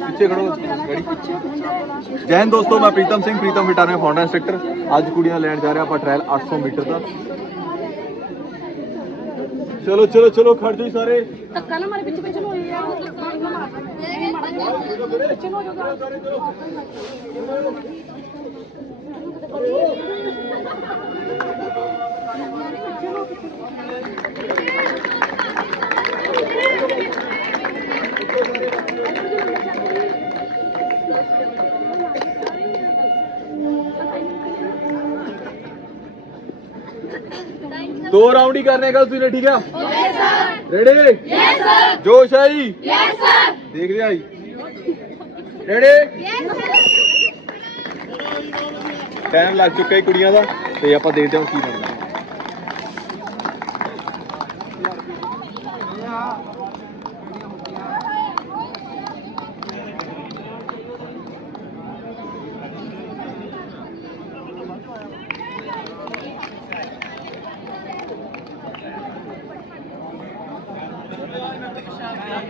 ਪਿੱਛੇ ਖੜੋ ਗੜੀ ਜੈ ਹਿੰਦ ਦੋਸਤੋ ਮੈਂ ਪ੍ਰੀਤਮ ਸਿੰਘ ਪ੍ਰੀਤਮ ਵਿਟਾਨੇ ਫਾਊਂਡਰ ਇੰਸਟ੍ਰਕਟਰ ਅੱਜ ਕੁੜੀਆਂ ਲੈਣ ਜਾ ਰਹੇ ਆਪਾਂ ਟ੍ਰਾਇਲ 800 ਮੀਟਰ ਦਾ ਚਲੋ ਚਲੋ ਚਲੋ ਖੜ ਜਾਓ ਜੀ ਸਾਰੇ ਧੱਕਾ ਨਾ ਮਾਰੇ ਪਿੱਛੇ ਪਿੱਛੇ ਨੂੰ ਹੋਈ ਆ ਦੋ ਰਾਉਂਡ ਹੀ ਕਰਨੇ ਕੱਲ ਤੁਸੀਂ ਠੀਕ ਆ? Yes sir ready? Yes sir ਜੋਸ਼ ਆਈ ਯੈਸ ਸਰ ਦੇਖ ਲਿਆ ਜੀ। ਰੈਡੀ? ਟਾਈਮ ਲੱਗ ਚੁੱਕਾ ਹੈ ਕੁੜੀਆਂ ਦਾ, ਤੇ ਆਪਾਂ ਦੇਖਦੇ ਹਾਂ ਕੀ ਬਣਦਾ। ਸ਼ਾਬਾਸ਼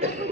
ਜੋਰ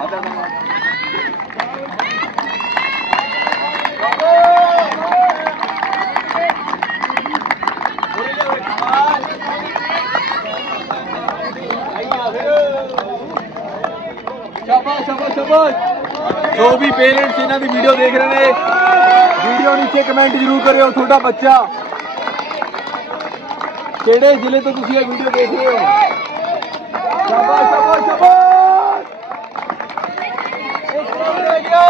ਆਦਾ ਨਾ ਸ਼ਾਬਾਸ਼ ਸ਼ਾਬਾਸ਼ ਸ਼ਾਬਾਸ਼ ਜੋ ਵੀ ਪੇਰੈਂਟਸ ਇਹਨਾਂ ਦੀ ਵੀਡੀਓ ਦੇਖ ਰਹੇ ਨੇ ਵੀਡੀਓ ਨੀਚੇ ਕਮੈਂਟ ਜ਼ਰੂਰ ਕਰਿਓ, ਤੁਹਾਡਾ ਬੱਚਾ। ਕਿਹੜੇ ਜ਼ਿਲ੍ਹੇ ਤੋਂ ਤੁਸੀਂ ਇਹ ਵੀਡੀਓ ਦੇਖ ਰਹੇ ਹੋ? ਸ਼ਾਬਾਸ਼ ਸ਼ਾਬਾਸ਼ ਸ਼ਾਬਾਸ਼ ਇੱਕ ਹੋਰ ਰਹਿ ਗਿਆ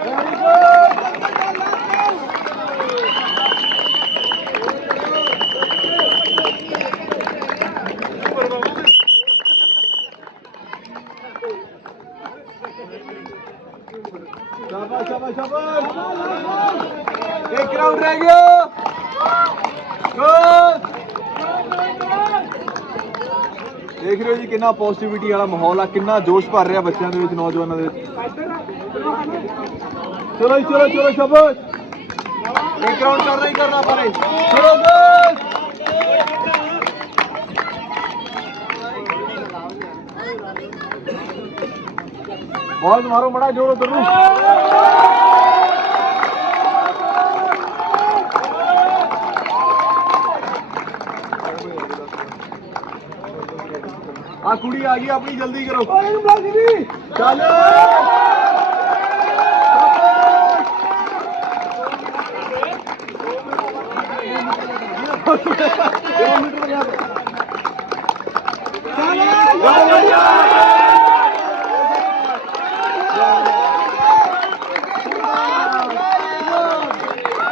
Very good. ਸ਼ਾਬਾਸ਼ ਸ਼ਾਬਾਸ਼ ਸ਼ਾਬਾਸ਼ ਇੱਕ ਰਾਊਂਡ ਰਹਿ ਗਿਆ ਗੁੱਡ ਦੇਖ ਰਹੇ ਹੋ ਜੀ ਕਿੰਨਾ ਪੋਜ਼ਿਟਿਵਿਟੀ ਵਾਲਾ ਮਾਹੌਲ ਆ, ਕਿੰਨਾ ਜੋਸ਼ ਭਰ ਰਿਹਾ ਬੱਚਿਆਂ ਦੇ ਵਿੱਚ, ਨੌਜਵਾਨਾਂ ਦੇ ਵਿੱਚ। ਚਲੋ ਚਲੋ ਚਲੋ, ਸ਼ਾਬਾਸ਼! ਇੱਕ ਰਾਊਂਡ ਕਰਨਾ ਹੀ ਕਰਨਾ ਪਾਰੇ। ਚਲੋ ਗੁੱਡ ਬਹੁਤ ਮਾਰੋ, ਮੜਾ ਜੋਰ ਉਧਰ ਨੂੰ ਆ ਕੁੜੀ ਆ ਗਈ ਆਪਣੀ ਜਲਦੀ ਕਰੋ। ਚੱਲ।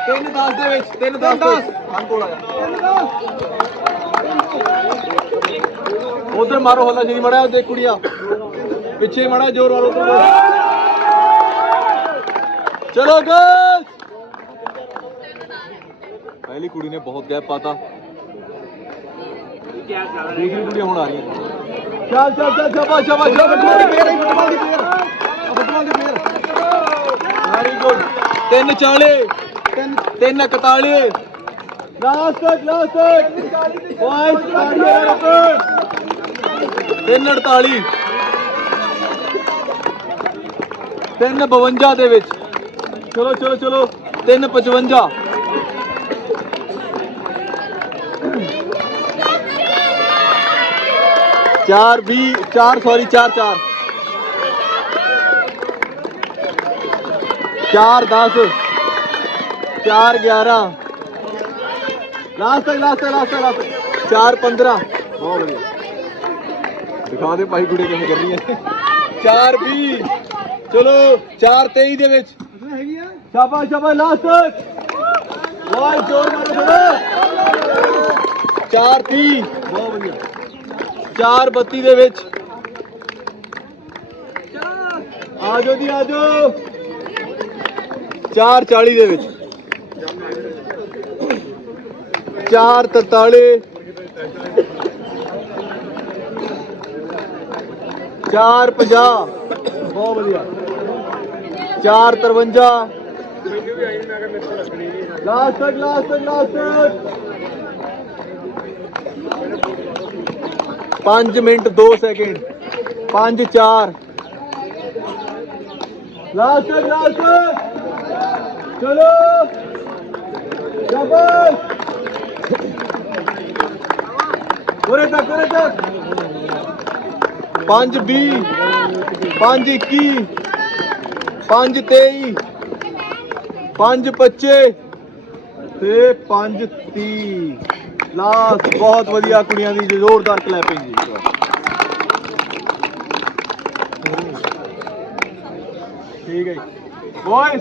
ਤਿੰਨ 10 ਦੇ ਵਿੱਚ ਤਿੰਨ 10 10 ਹਾਂ ਕੋਲ ਆ ਜਾ। ਉਧਰ ਮਾਰੋ ਹੱਲਾ ਜੀ ਮੜਾ ਦੇਖ ਕੁੜੀਆਂ। ਪਿੱਛੇ ਮੜਾ ਜ਼ੋਰ ਮਾਰੋ ਉਧਰ ਚਲੋ ਗਰਲਸ ਪਹਿਲੀ ਕੁੜੀ ਨੇ ਬਹੁਤ ਗੈਪ ਪਾਤਾ। ਦੂਸਰੀ ਕੁੜੀ ਹੁਣ ਆ ਰਹੀ ਹੈ। ਚੱਲ ਚੱਲ ਚੱਲ ਸ਼ਾਬਾਸ਼ ਸ਼ਾਬਾਸ਼ ਫੁੱਟਬਾਲ ਦੀ ਪਲੇਅਰ ਹੈ ਫੁੱਟਬਾਲ ਦੀ ਪਲੇਅਰ ਫੁੱਟਬਾਲ ਦੀ ਪਲੇਅਰ ਵੈਰੀ ਗੁੱਡ 340 3 341 ਲਾਸਟ ਤੱਕ ਲਾਸਟ ਤੱਕ ਵਾਈਸ ਕਾਰਡੀਅਰ ਰੁਕੋ 348 352 ਦੇ ਵਿੱਚ। ਚਲੋ ਚਲੋ ਚਲੋ। 355 4 ਵੀ 4 ਸੌਰੀ 4 4 4 10 4 11 ਲਾਸਟ ਤੱਕ ਲਾਸਟ ਲਾਸਟ ਤੱਕ 15 ਬਹੁਤ ਵਧੀਆ। ਦਿਖਾ ਦੇ ਭਾਈ ਕੁੜੀ ਕਿਵੇਂ ਕਰ ਹੈ। 4 20 ਚਲੋ 4 23 ਦੇ ਵਿੱਚ। ਹੈਗੀ ਆ ਸ਼ਾਬਾਸ਼ ਸ਼ਾਬਾਸ਼ ਲਾਸਟ ਵਾਹ, ਜੋਰ ਮਾਰੋ ਥੋੜਾ 4 30 ਬਹੁਤ ਵਧੀਆ। 4 32 ਦੇ ਵਿੱਚ। ਆ ਜਾਓ ਜੀ, ਆ ਜਾਓ। 4 40 ਦੇ ਵਿੱਚ। 4 43 4 50 ਬਹੁਤ ਵਧੀਆ। 4 53 ਲਾਸਟ ਤੱਕ ਲਾਸਟ ਤੱਕ ਲਾਸਟ ਤੱਕ 5 ਮਿੰਟ 2 ਸੈਕਿੰਡ। 5 4 ਲਾਸਟ ਤੱਕ ਲਾਸਟ ਤੱਕ ਚਲੋ। ਸ਼ਾਬਾਸ਼। ਉਰੇ ਤੱਕ ਉਰੇ ਤੱਕ। ਪੰਜ 20 ਪੰਜ 21 ਪੰਜ 23 ਪੰਜ 25 ਤੇ ਪੰਜ 30 ਲਾਸਟ, ਬਹੁਤ ਵਧੀਆ ਕੁੜੀਆਂ ਦੀ ਜ਼ੋਰਦਾਰ ਕਲੈਪਿੰਗ ਜੀ। ਠੀਕ ਹੈ ਜੀ। ਬॉयਜ਼